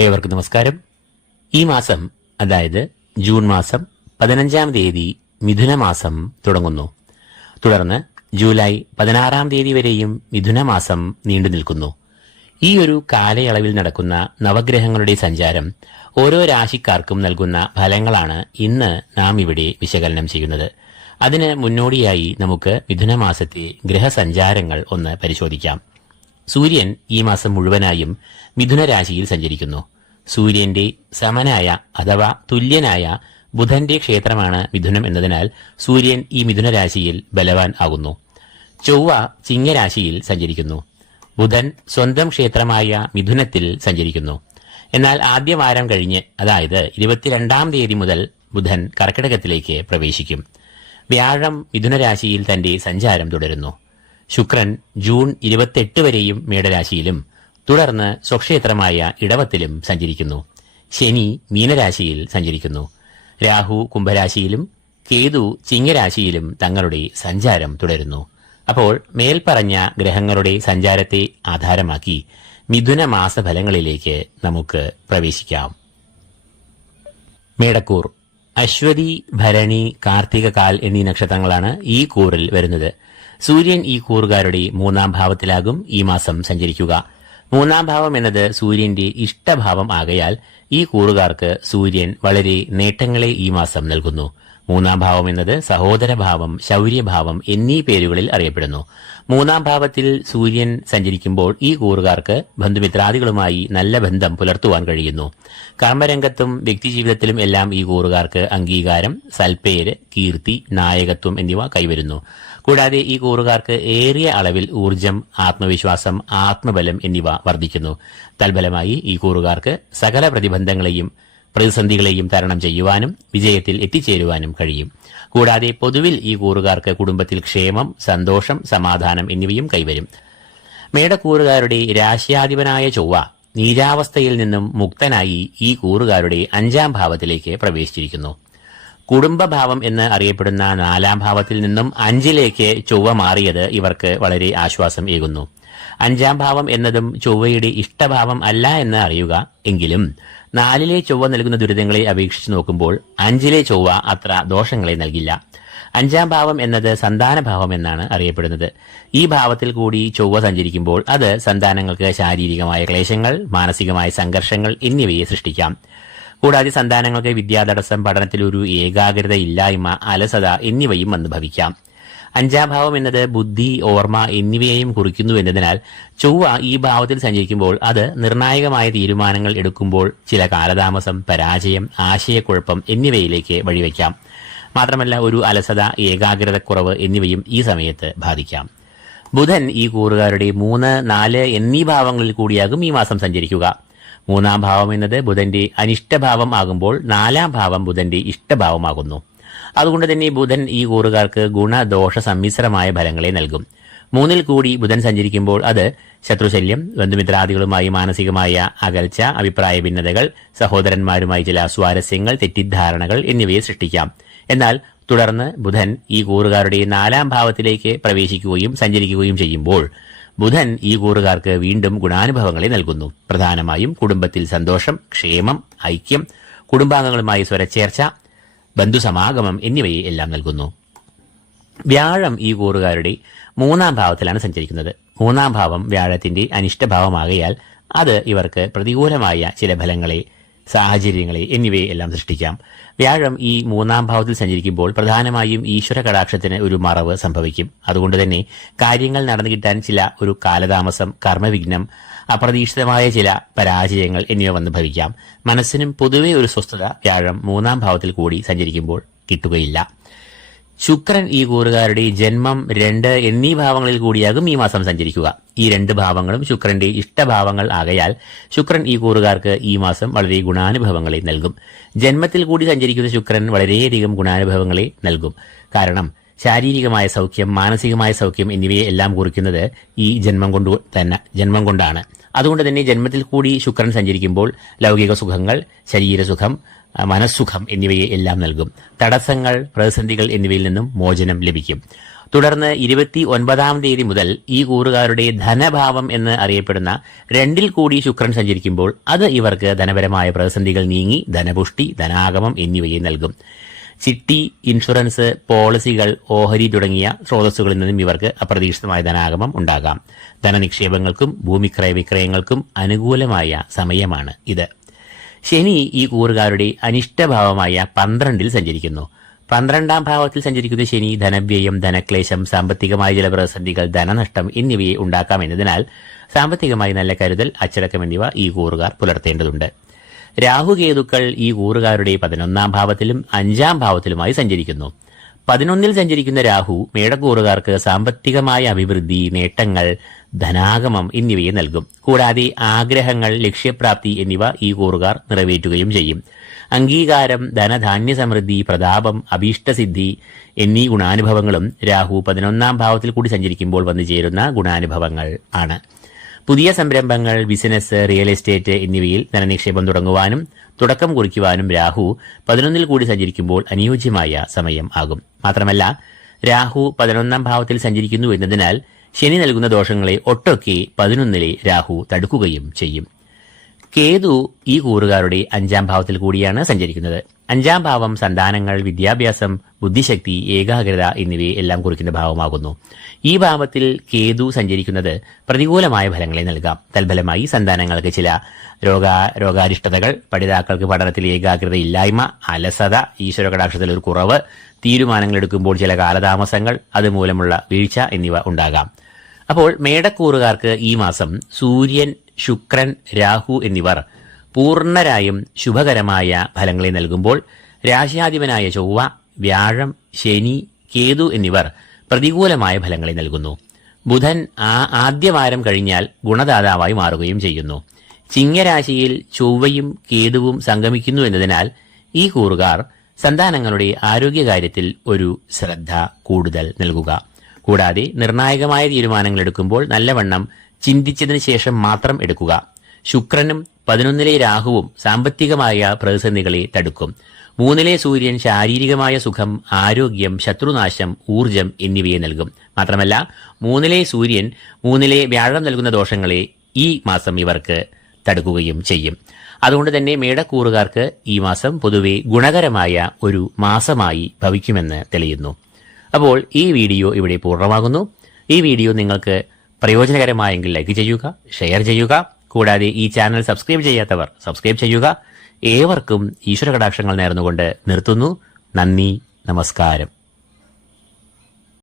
ഏവർക്കും നമസ്കാരം. ഈ മാസം അതായത് ജൂൺ മാസം പതിനഞ്ചാം തീയതി മിഥുന മാസം തുടങ്ങുന്നു. തുടർന്ന് ജൂലൈ പതിനാറാം തീയതി വരെയും മിഥുന മാസം നീണ്ടു നിൽക്കുന്നു. ഈ ഒരു കാലയളവിൽ നടക്കുന്ന നവഗ്രഹങ്ങളുടെ സഞ്ചാരം ഓരോ രാശിക്കാർക്കും നൽകുന്ന ഫലങ്ങളാണ് ഇന്ന് നാം ഇവിടെ വിശകലനം ചെയ്യുന്നത്. അതിന് മുന്നോടിയായി നമുക്ക് മിഥുന മാസത്തെ ഗ്രഹസഞ്ചാരങ്ങൾ ഒന്ന് പരിശോധിക്കാം. സൂര്യൻ ഈ മാസം മുഴുവനായും മിഥുനരാശിയിൽ സഞ്ചരിക്കുന്നു. സൂര്യന്റെ സമനായ അഥവാ തുല്യനായ ബുധന്റെ ക്ഷേത്രമാണ് മിഥുനം എന്നതിനാൽ സൂര്യൻ ഈ മിഥുനരാശിയിൽ ബലവാൻ ആകുന്നു. ചൊവ്വ ചിങ്ങരാശിയിൽ സഞ്ചരിക്കുന്നു. ബുധൻ സ്വന്തം ക്ഷേത്രമായ മിഥുനത്തിൽ സഞ്ചരിക്കുന്നു. എന്നാൽ ആദ്യ വാരം കഴിഞ്ഞ് അതായത് ഇരുപത്തിരണ്ടാം തീയതി മുതൽ ബുധൻ കർക്കിടകത്തിലേക്ക് പ്രവേശിക്കും. വ്യാഴം മിഥുനരാശിയിൽ തന്റെ സഞ്ചാരം തുടരുന്നു. ശുക്രൻ ജൂൺ ഇരുപത്തെട്ട് വരെയും മേടരാശിയിലും തുടർന്ന് സ്വക്ഷേത്രമായ ഇടവത്തിലും സഞ്ചരിക്കുന്നു. ശനി മീനരാശിയിൽ സഞ്ചരിക്കുന്നു. രാഹു കുംഭരാശിയിലും കേതു ചിങ്ങരാശിയിലും തങ്ങളുടെ സഞ്ചാരം തുടരുന്നു. അപ്പോൾ മേൽപ്പറഞ്ഞ ഗ്രഹങ്ങളുടെ സഞ്ചാരത്തെ ആധാരമാക്കി മിഥുന മാസഫലങ്ങളിലേക്ക് നമുക്ക് പ്രവേശിക്കാം. മേടക്കൂർ. അശ്വതി ഭരണി കാർത്തിക കാൽ എന്നീ നക്ഷത്രങ്ങളാണ് ഈ കൂറിൽ വരുന്നത്. സൂര്യൻ ഈ കൂറുകാരുടെ മൂന്നാം ഭാവത്തിലാകും ഈ മാസം സഞ്ചരിക്കുക. മൂന്നാം ഭാവം എന്നത് സൂര്യന്റെ ഇഷ്ടഭാവം ആകയാൽ ഈ കൂറുകാർക്ക് സൂര്യൻ വളരെ നേട്ടങ്ങളെ ഈ മാസം നൽകുന്നു. മൂന്നാം ഭാവം എന്നത് സഹോദരഭാവം ശൗര്യഭാവം എന്നീ പേരുകളിൽ അറിയപ്പെടുന്നു. മൂന്നാം ഭാവത്തിൽ സൂര്യൻ സഞ്ചരിക്കുമ്പോൾ ഈ കൂറുകാർക്ക് ബന്ധുമിത്രാദികളുമായി നല്ല ബന്ധം പുലർത്തുവാൻ കഴിയുന്നു. കർമ്മരംഗത്തും വ്യക്തിജീവിതത്തിലും എല്ലാം ഈ കൂറുകാർക്ക് അംഗീകാരം സൽപ്പേര് കീർത്തി നായകത്വം എന്നിവ കൈവരുന്നു. കൂടാതെ ഈ കൂറുകാർക്ക് ഏറിയ അളവിൽ ഊർജം ആത്മവിശ്വാസം ആത്മബലം എന്നിവ വർദ്ധിക്കുന്നു. തൽഫലമായി ഈ കൂറുകാർക്ക് സകല പ്രതിബന്ധങ്ങളെയും പ്രതിസന്ധികളെയും തരണം ചെയ്യുവാനും വിജയത്തിൽ എത്തിച്ചേരുവാനും കഴിയും. കൂടാതെ പൊതുവിൽ ഈ കൂറുകാർക്ക് കുടുംബത്തിൽ ക്ഷേമം സന്തോഷം സമാധാനം എന്നിവയും കൈവരും. മേടക്കൂറുകാരുടെ രാശ്യാധിപനായ ചൊവ്വ നീരാവസ്ഥയിൽ നിന്നും മുക്തനായി ഈ കൂറുകാരുടെ അഞ്ചാം ഭാവത്തിലേക്ക് പ്രവേശിച്ചിരിക്കുന്നു. കുടുംബഭാവം എന്ന് അറിയപ്പെടുന്ന നാലാം ഭാവത്തിൽ നിന്നും അഞ്ചിലേക്ക് ചൊവ്വ മാറിയത് ഇവർക്ക് വളരെ ആശ്വാസം ഏകുന്നു. അഞ്ചാം ഭാവം എന്നതും ചൊവ്വയുടെ ഇഷ്ടഭാവം അല്ല എന്ന് അറിയുക എങ്കിലും നാലിലെ ചൊവ്വ നൽകുന്ന ദുരിതങ്ങളെ അപേക്ഷിച്ച് നോക്കുമ്പോൾ അഞ്ചിലെ ചൊവ്വ അത്ര ദോഷങ്ങളെ നൽകില്ല. അഞ്ചാം ഭാവം എന്നത് സന്താനഭാവം എന്നാണ് അറിയപ്പെടുന്നത്. ഈ ഭാവത്തിൽ കൂടി ചൊവ്വ സഞ്ചരിക്കുമ്പോൾ അത് സന്താനങ്ങൾക്ക് ശാരീരികമായ ക്ലേശങ്ങൾ മാനസികമായ സംഘർഷങ്ങൾ എന്നിവയെ സൃഷ്ടിക്കാം. കൂടാതെ സന്താനങ്ങൾക്ക് വിദ്യാതടസ്സം പഠനത്തിൽ ഒരു ഏകാഗ്രത ഇല്ലായ്മ അലസത എന്നിവയും വന്ന് ഭവിക്കാം. അഞ്ചാം ഭാവം എന്നത് ബുദ്ധി ഓർമ്മ എന്നിവയെയും കുറിക്കുന്നു എന്നതിനാൽ ചൊവ്വ ഈ ഭാവത്തിൽ സഞ്ചരിക്കുമ്പോൾ അത് നിർണായകമായ തീരുമാനങ്ങൾ എടുക്കുമ്പോൾ ചില കാലതാമസം പരാജയം ആശയക്കുഴപ്പം എന്നിവയിലേക്ക് വഴിവെക്കാം. മാത്രമല്ല ഒരു അലസത ഏകാഗ്രതക്കുറവ് എന്നിവയും ഈ സമയത്ത് ബാധിക്കാം. ബുധൻ ഈ കൂറുകാരുടെ മൂന്ന് നാല് എന്നീ ഭാവങ്ങളിൽ കൂടിയാകും ഈ മാസം സഞ്ചരിക്കുക. മൂന്നാം ഭാവം എന്നത് ബുധന്റെ അനിഷ്ടഭാവം ആകുമ്പോൾ നാലാം ഭാവം ബുധന്റെ ഇഷ്ടഭാവമാകുന്നു. അതുകൊണ്ട് തന്നെ ബുധൻ ഈ കൂറുകാർക്ക് ഗുണദോഷ സമ്മിശ്രമായ ഫലങ്ങളെ നൽകും. മൂന്നിൽ കൂടി ബുധൻ സഞ്ചരിക്കുമ്പോൾ അത് ശത്രുശല്യം ബന്ധുമിത്രാദികളുമായി മാനസികമായ അകൽച്ച അഭിപ്രായ ഭിന്നതകൾ സഹോദരന്മാരുമായി ചില സ്വാരസ്യങ്ങൾ തെറ്റിദ്ധാരണകൾ എന്നിവയെ സൃഷ്ടിക്കാം. എന്നാൽ തുടർന്ന് ബുധൻ ഈ കൂറുകാരുടെ നാലാം ഭാവത്തിലേക്ക് പ്രവേശിക്കുകയും സഞ്ചരിക്കുകയും ചെയ്യുമ്പോൾ ബുധൻ ഈ കൂറുകാർക്ക് വീണ്ടും ഗുണാനുഭവങ്ങളെ നൽകുന്നു. പ്രധാനമായും കുടുംബത്തിൽ സന്തോഷം ക്ഷേമം ഐക്യം കുടുംബാംഗങ്ങളുമായി സ്വരച്ചേർച്ച ബന്ധുസമാഗമം എന്നിവയെ എല്ലാം നൽകുന്നു. വ്യാഴം ഈ കൂറുകാരുടെ മൂന്നാം ഭാവത്തിലാണ് സഞ്ചരിക്കുന്നത്. മൂന്നാം ഭാവം വ്യാഴത്തിന്റെ അനിഷ്ടഭാവമാകയാൽ അത് ഇവർക്ക് പ്രതികൂലമായ ചില ഫലങ്ങളെ സാഹചര്യങ്ങളെ എന്നിവയെ എല്ലാം സൃഷ്ടിക്കാം. വ്യാഴം ഈ മൂന്നാം ഭാവത്തിൽ സഞ്ചരിക്കുമ്പോൾ പ്രധാനമായും ഈശ്വര കടാക്ഷത്തിന് ഒരു മറവ് സംഭവിക്കും. അതുകൊണ്ട് തന്നെ കാര്യങ്ങൾ നടന്നു കിട്ടാൻ ചില ഒരു കാലതാമസം കർമ്മവിഘ്നം അപ്രതീക്ഷിതമായ ചില പരാജയങ്ങൾ എന്നിവ വന്ന് ഭവിക്കാം. മനസ്സിനും പൊതുവെ ഒരു സ്വസ്ഥത വ്യാഴം മൂന്നാം ഭാവത്തിൽ കൂടി സഞ്ചരിക്കുമ്പോൾ കിട്ടുകയില്ല. ശുക്രൻ ഈ കൂറുകാരുടെ ജന്മം രണ്ട് എന്നീ ഭാവങ്ങളിൽ കൂടിയാകും ഈ മാസം സഞ്ചരിക്കുക. ഈ രണ്ട് ഭാവങ്ങളും ശുക്രന്റെ ഇഷ്ടഭാവങ്ങൾ ആകയാൽ ശുക്രൻ ഈ കൂറുകാർക്ക് ഈ മാസം വളരെ ഗുണാനുഭവങ്ങളെ നൽകും. ജന്മത്തിൽ കൂടി സഞ്ചരിക്കുന്ന ശുക്രൻ വളരെയധികം ഗുണാനുഭവങ്ങളെ നൽകും. കാരണം ശാരീരികമായ സൗഖ്യം മാനസികമായ സൗഖ്യം എന്നിവയെ എല്ലാം കുറിക്കുന്നത് ഈ ജന്മം കൊണ്ട് തന്നെ ജന്മം കൊണ്ടാണ്. അതുകൊണ്ട് തന്നെ ജന്മത്തിൽ കൂടി ശുക്രൻ സഞ്ചരിക്കുമ്പോൾ ലൗകിക സുഖങ്ങൾ ശരീരസുഖം മനസ്സുഖം എന്നിവയെ എല്ലാം നൽകും. തടസ്സങ്ങൾ പ്രതിസന്ധികൾ എന്നിവയിൽ നിന്നും മോചനം ലഭിക്കും. തുടർന്ന് ഇരുപത്തി ഒൻപതാം തീയതി മുതൽ ഈ കൂറുകാരുടെ ധനഭാവം എന്ന് അറിയപ്പെടുന്ന രണ്ടിൽ കൂടി ശുക്രൻ സഞ്ചരിക്കുമ്പോൾ അത് ഇവർക്ക് ധനപരമായ പ്രതിസന്ധികൾ നീങ്ങി ധനപുഷ്ടി ധനാഗമം എന്നിവയെ നൽകും. ചിട്ടി ഇൻഷുറൻസ് പോളിസികൾ ഓഹരി തുടങ്ങിയ സ്രോതസ്സുകളിൽ നിന്നും ഇവർക്ക് അപ്രതീക്ഷിതമായ ധനാഗമം ഉണ്ടാകാം. ധനനിക്ഷേപങ്ങൾക്കും ഭൂമിക്രയ വിക്രയങ്ങൾക്കും അനുകൂലമായ സമയമാണ് ഇത്. ശനി ഈ കൂറുകാരുടെ അനിഷ്ടഭാവമായ പന്ത്രണ്ടിൽ സഞ്ചരിക്കുന്നു. പന്ത്രണ്ടാം ഭാവത്തിൽ സഞ്ചരിക്കുന്ന ശനി ധനവ്യയം ധനക്ലേശം സാമ്പത്തികമായ ചില പ്രതിസന്ധികൾ ധനനഷ്ടം എന്നിവയെ ഉണ്ടാക്കാമെന്നതിനാൽ സാമ്പത്തികമായി നല്ല കരുതൽ അച്ചടക്കം എന്നിവ ഈ കൂറുകാർ പുലർത്തേണ്ടതുണ്ട്. രാഹുകേതുക്കൾ ഈ കൂറുകാരുടെ പതിനൊന്നാം ഭാവത്തിലും അഞ്ചാം ഭാവത്തിലുമായി സഞ്ചരിക്കുന്നു. പതിനൊന്നിൽ സഞ്ചരിക്കുന്ന രാഹു മേടക്കൂറുകാർക്ക് സാമ്പത്തികമായ അഭിവൃദ്ധി നേട്ടങ്ങൾ ധനാഗമം എന്നിവയെ നൽകും. കൂടാതെ ആഗ്രഹങ്ങൾ ലക്ഷ്യപ്രാപ്തി എന്നിവ ഈ കൂറുകാർ നിറവേറ്റുകയും ചെയ്യും. അംഗീകാരം ധനധാന്യ സമൃദ്ധി പ്രതാപം അഭീഷ്ടസിദ്ധി എന്നീ ഗുണാനുഭവങ്ങളും രാഹു പതിനൊന്നാം ഭാവത്തിൽ കൂടി സഞ്ചരിക്കുമ്പോൾ വന്നു ചേരുന്ന ഗുണാനുഭവങ്ങൾ ആണ്. പുതിയ സംരംഭങ്ങൾ ബിസിനസ് റിയൽ എസ്റ്റേറ്റ് എന്നിവയിൽ ധനനിക്ഷേപം തുടങ്ങുവാനും തുടക്കം കുറിക്കുവാനും രാഹു പതിനൊന്നിൽ കൂടി സഞ്ചരിക്കുമ്പോൾ അനുയോജ്യമായ സമയം ആകും. മാത്രമല്ല രാഹു പതിനൊന്നാം ഭാവത്തിൽ സഞ്ചരിക്കുന്നു എന്നതിനാൽ ശനി നൽകുന്ന ദോഷങ്ങളെ ഒട്ടൊക്കെ പതിനൊന്നിലെ രാഹു തടുക്കുകയും ചെയ്യും. കേതു ഈ കൂറുകാരുടെ അഞ്ചാം ഭാവത്തിൽ കൂടിയാണ് സഞ്ചരിക്കുന്നത്. അഞ്ചാം ഭാവം സന്താനങ്ങൾ വിദ്യാഭ്യാസം ബുദ്ധിശക്തി ഏകാഗ്രത എന്നിവയെ എല്ലാം കുറിക്കുന്ന ഭാവമാകുന്നു. ഈ ഭാവത്തിൽ കേതു സഞ്ചരിക്കുന്നത് പ്രതികൂലമായ ഫലങ്ങളെ നൽകാം. തൽഫലമായി സന്താനങ്ങൾക്ക് ചില രോഗ രോഗാരിഷ്ടതകൾ പഠിതാക്കൾക്ക് പഠനത്തിൽ ഏകാഗ്രത ഇല്ലായ്മ അലസത ഈശ്വര കടാക്ഷത്തിൽ ഒരു കുറവ് തീരുമാനങ്ങൾ എടുക്കുമ്പോൾ ചില കാലതാമസങ്ങൾ അതുമൂലമുള്ള വീഴ്ച എന്നിവ ഉണ്ടാകാം. അപ്പോൾ മേടക്കൂറുകാർക്ക് ഈ മാസം സൂര്യൻ ശുക്രൻ രാഹു എന്നിവർ പൂർണരായും ശുഭകരമായ ഫലങ്ങളെ നൽകുമ്പോൾ രാശിയാധിപനായ ചൊവ്വ വ്യാഴം ശനി കേതു എന്നിവർ പ്രതികൂലമായ ഫലങ്ങളെ നൽകുന്നു. ബുധൻ ആ ആദ്യവാരം കഴിഞ്ഞാൽ ഗുണദാതാവായി മാറുകയും ചെയ്യുന്നു. ചിങ്ങരാശിയിൽ ചൊവ്വയും കേതുവും സംഗമിക്കുന്നു എന്നതിനാൽ ഈ കൂറുകാർ സന്താനങ്ങളുടെ ആരോഗ്യകാര്യത്തിൽ ഒരു ശ്രദ്ധ കൂടുതൽ നൽകുക. കൂടാതെ നിർണായകമായ തീരുമാനങ്ങൾ എടുക്കുമ്പോൾ നല്ലവണ്ണം ചിന്തിച്ചതിന് ശേഷം മാത്രം എടുക്കുക. ശുക്രനും പതിനൊന്നിലെ രാഹുവും സാമ്പത്തികമായ പ്രതിസന്ധികളെ തടുക്കും. മൂന്നിലെ സൂര്യൻ ശാരീരികമായ സുഖം ആരോഗ്യം ശത്രുനാശം ഊർജം എന്നിവയെ നൽകും. മാത്രമല്ല മൂന്നിലെ സൂര്യൻ മൂന്നിലെ വ്യാഴം നൽകുന്ന ദോഷങ്ങളെ ഈ മാസം ഇവർക്ക് തടുക്കുകയും ചെയ്യും. അതുകൊണ്ട് തന്നെ മേടക്കൂറുകാർക്ക് ഈ മാസം പൊതുവെ ഗുണകരമായ ഒരു മാസമായി ഭവിക്കുമെന്ന് തെളിയുന്നു. അപ്പോൾ ഈ വീഡിയോ ഇവിടെ പൂർണമാകുന്നു. ഈ വീഡിയോ നിങ്ങൾക്ക് പ്രയോജനകരമായെങ്കിൽ ലൈക്ക് ചെയ്യുക ഷെയർ ചെയ്യുക. കൂടാതെ ഈ ചാനൽ സബ്സ്ക്രൈബ് ചെയ്യാത്തവർ സബ്സ്ക്രൈബ് ചെയ്യുക. ഏവർക്കും ഈശ്വര കടാക്ഷങ്ങൾ നേർന്നുകൊണ്ട് നിർത്തുന്നു. നന്ദി നമസ്കാരം.